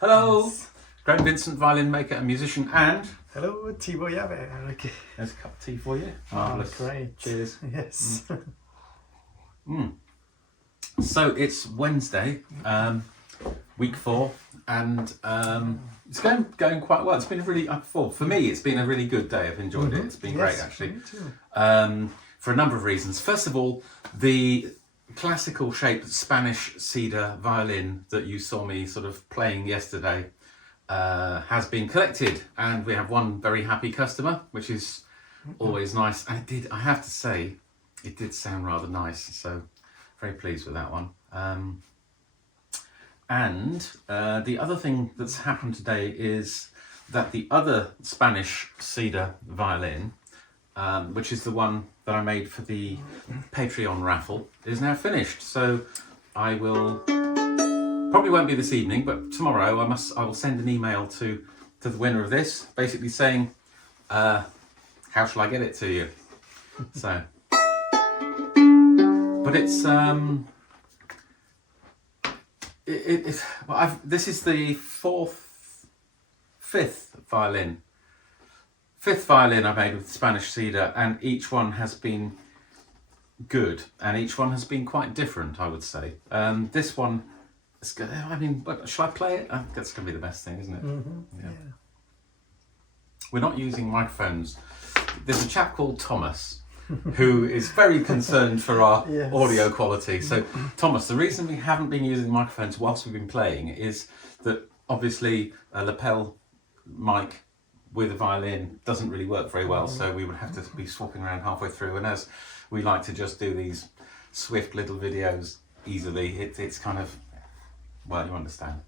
Hello, Yes. Graham Vincent, violin maker and musician, and Hello, Thibaut Javer. there's a cup of tea for you. Oh, Marvellous. great. Cheers. Yes. So it's Wednesday, week 4, and it's going quite well. It's been a really, for me, it's been a really good day. I've enjoyed it. It's been great, Yes, actually. me too. For a number of reasons. First of all, the classical shaped Spanish cedar violin that you saw me sort of playing yesterday has been collected, and we have one very happy customer, which is always nice. And I have to say, it did sound rather nice, so very pleased with that one. And the other thing that's happened today is that the other Spanish cedar violin, which is the one that I made for the Patreon raffle, is now finished. So I will, probably won't be this evening, but tomorrow I will send an email to the winner of this, basically saying, how shall I get it to you? So, but it's this is the fifth violin I made with Spanish cedar, and each one has been good, and each one has been quite different, I would say. This one, shall I play it? That's going to be the best thing, isn't it? Yeah. We're not using microphones. There's a chap called Thomas who is very concerned for our Yes. audio quality. So, Thomas, the reason we haven't been using microphones whilst we've been playing is that obviously a lapel mic with a violin doesn't really work very well, so we would have to be swapping around halfway through, and as we like to just do these swift little videos easily, it's kind of, well, you understand.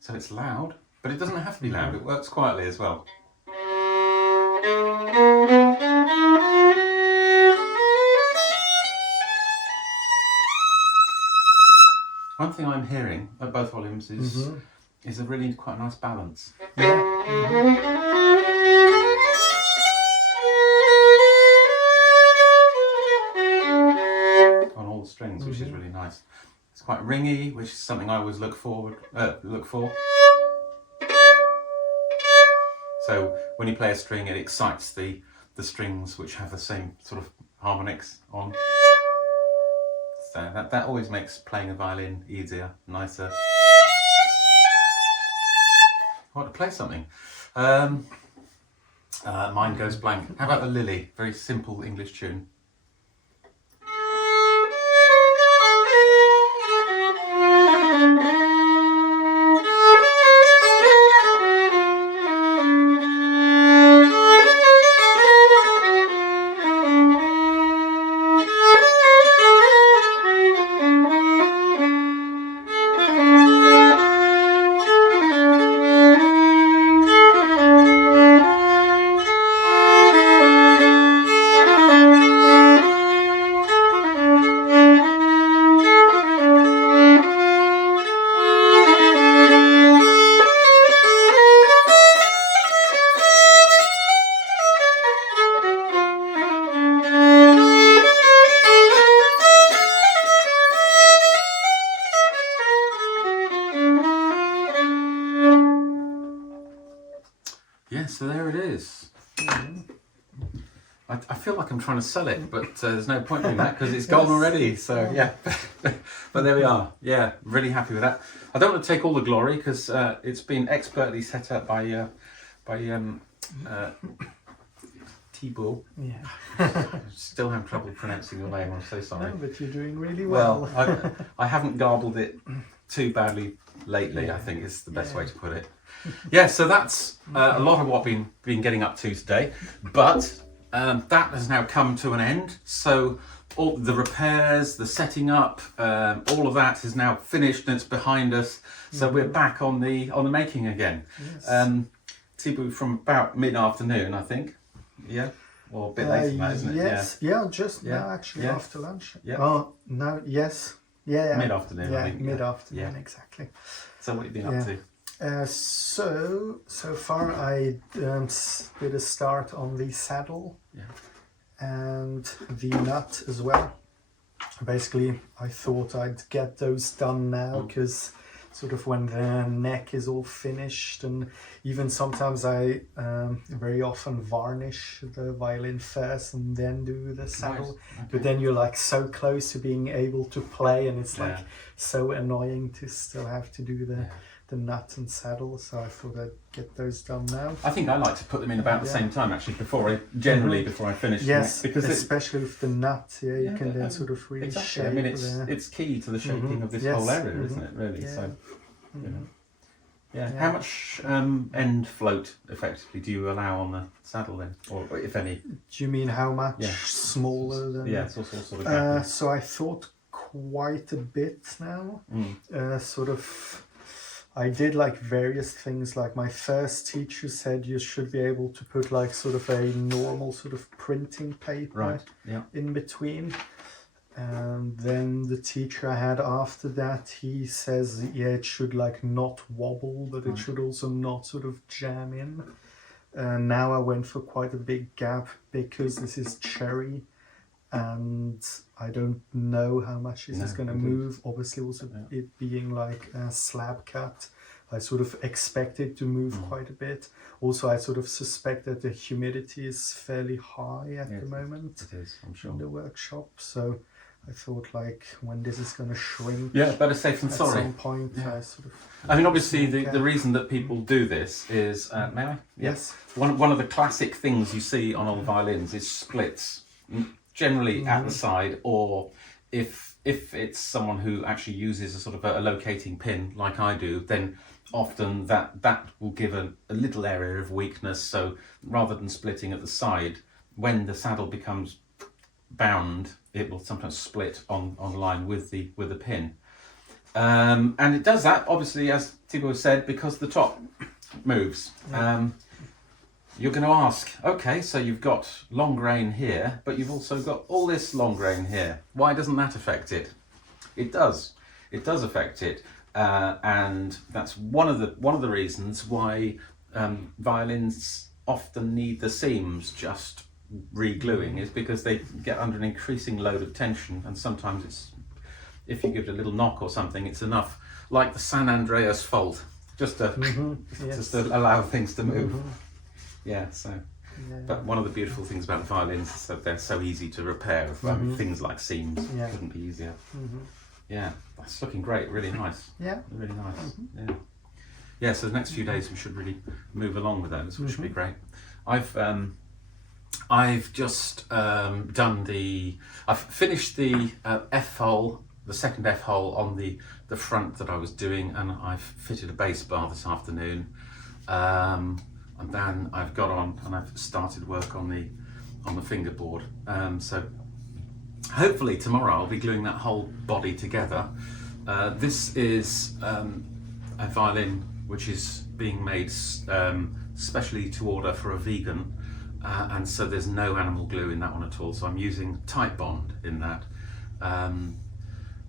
So it's loud, but it doesn't have to be loud, it works quietly as well. One thing I'm hearing at both volumes is a really quite nice balance on all the strings, which is really nice. It's quite ringy, which is something I always look for. So when you play a string, it excites the strings which have the same sort of harmonics on. So that always makes playing a violin easier, nicer. I want to play something. Mine goes blank. How about the Lily? Very simple English tune. Yeah, so there it is. I feel like I'm trying to sell it, but there's no point in that because it's gone already. So yeah, but there we are. Yeah, really happy with that. I don't want to take all the glory because it's been expertly set up by Thibaut. Yeah. Still have trouble pronouncing your name. I'm so sorry. No, but you're doing really well. Well, I haven't garbled it too badly lately, I think is the best way to put it. Yeah, so that's a lot of what we've been getting up to today, but that has now come to an end. So all the repairs, the setting up, all of that is now finished and it's behind us. So we're back on the making again. Yes. Thibaut, from about mid-afternoon, I think. Yeah, or a bit later than that, isn't it? Yes, yeah, just Yeah. now actually Yeah. after lunch. Yeah. Oh, no, yes. Yeah. Mid-afternoon, I Yeah, think. mid-afternoon, Yeah. exactly. So what have you been up to? So far I did a start on the saddle and the nut as well. Basically, I thought I'd get those done now because sort of when the neck is all finished, and even sometimes I very often varnish the violin first and then do the saddle. Nice. Okay. But then you're like so close to being able to play, and it's like so annoying to still have to do the nut and saddle. So I thought I'd get those done now. I think I like to put them in about the same time actually, before I finish. Yes, because especially with the nut, you can then sort of really exactly. shape. I mean, it's key to the shaping of this whole area, isn't it? Really. Yeah. So, you know. How much end float effectively do you allow on the saddle then, or if any? Do you mean how much smaller than? Yeah, it's all sort of. So I thought quite a bit now. Sort of. I did like various things. Like my first teacher said you should be able to put like sort of a normal sort of printing paper in between. And then the teacher I had after that, he says, it should like not wobble, but it should also not sort of jam in. Now I went for quite a big gap because this is cherry and I don't know how much this is going to move. Obviously also it being like a slab cut, I sort of expect it to move quite a bit. Also I sort of suspect that the humidity is fairly high at the moment. It is, I'm sure. In the workshop, so I thought like when this is going to shrink, better safe than sorry. At some point, I sort of. I mean, obviously, the reason that people do this is, may I? Yes. One of the classic things you see on old violins is splits, generally at the side, or if it's someone who actually uses a sort of a locating pin like I do, then often that will give a little area of weakness. So rather than splitting at the side, when the saddle becomes bound, it will sometimes split on line with the pin, and it does that obviously, as Thibaut said, because the top moves. You're going to ask, okay, so you've got long grain here, but you've also got all this long grain here. Why doesn't that affect it? It does. It does affect it, and that's one of the reasons why violins often need the seams just re-gluing, is because they get under an increasing load of tension, and sometimes it's, if you give it a little knock or something, it's enough, like the San Andreas fault, just to allow things to move. But one of the beautiful things about violins is that they're so easy to repair. Things like seams couldn't be easier. That's looking great, really nice. Really nice. So the next few days we should really move along with those, which should be great. I've just I've finished the F hole, the second F hole on the front that I was doing, and I've fitted a bass bar this afternoon. And then I've got on and I've started work on the fingerboard. So hopefully tomorrow I'll be gluing that whole body together. This is a violin which is being made specially to order for a vegan, and so there's no animal glue in that one at all. So I'm using tight bond in that,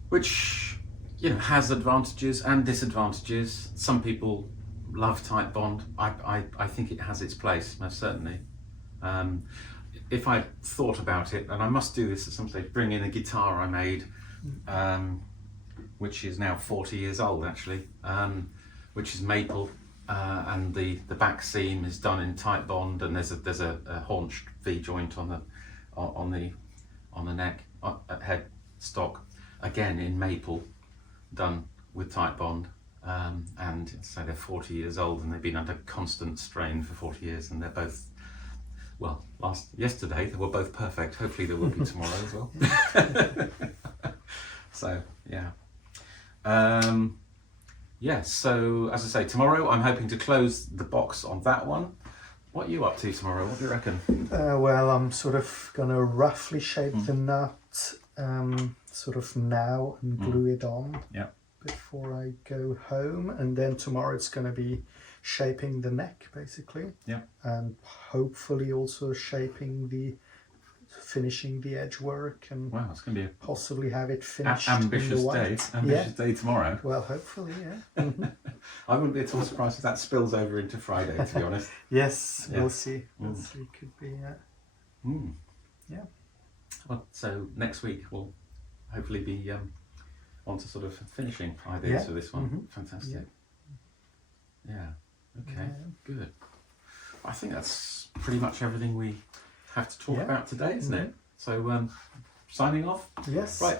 which has advantages and disadvantages. Some people love tight bond. I think it has its place, most certainly. If I thought about it, and I must do this at some stage, bring in a guitar I made, which is now 40 years old actually, which is maple, and the back seam is done in tight bond, and there's a haunched V joint on the neck, head stock, again in maple, done with tight bond. And so they're 40 years old, and they've been under constant strain for 40 years, and they're both, well, yesterday they were both perfect. Hopefully they will be tomorrow as well. So so as I say, tomorrow I'm hoping to close the box on that one. What are you up to tomorrow? What do you reckon? Well, I'm sort of gonna roughly shape the nut sort of now and glue it on before I go home, and then tomorrow it's going to be shaping the neck basically, and hopefully also shaping the finishing the edge work and Wow, it's going to be possibly have it a finished. ambitious in the day. white. Ambitious day tomorrow. Well, hopefully, yeah. I wouldn't be at all surprised if that spills over into Friday, to be honest. Yes, Yeah. we'll see. We'll see. Could be. Mm. Yeah. Well, so next week we'll hopefully be on to sort of finishing ideas for this one. Fantastic. Yeah. Okay. Good. I think that's pretty much everything we have to talk about today, isn't it? So, signing off. Yes. Right.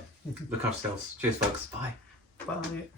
Look after yourselves. Cheers, folks. Bye. Bye.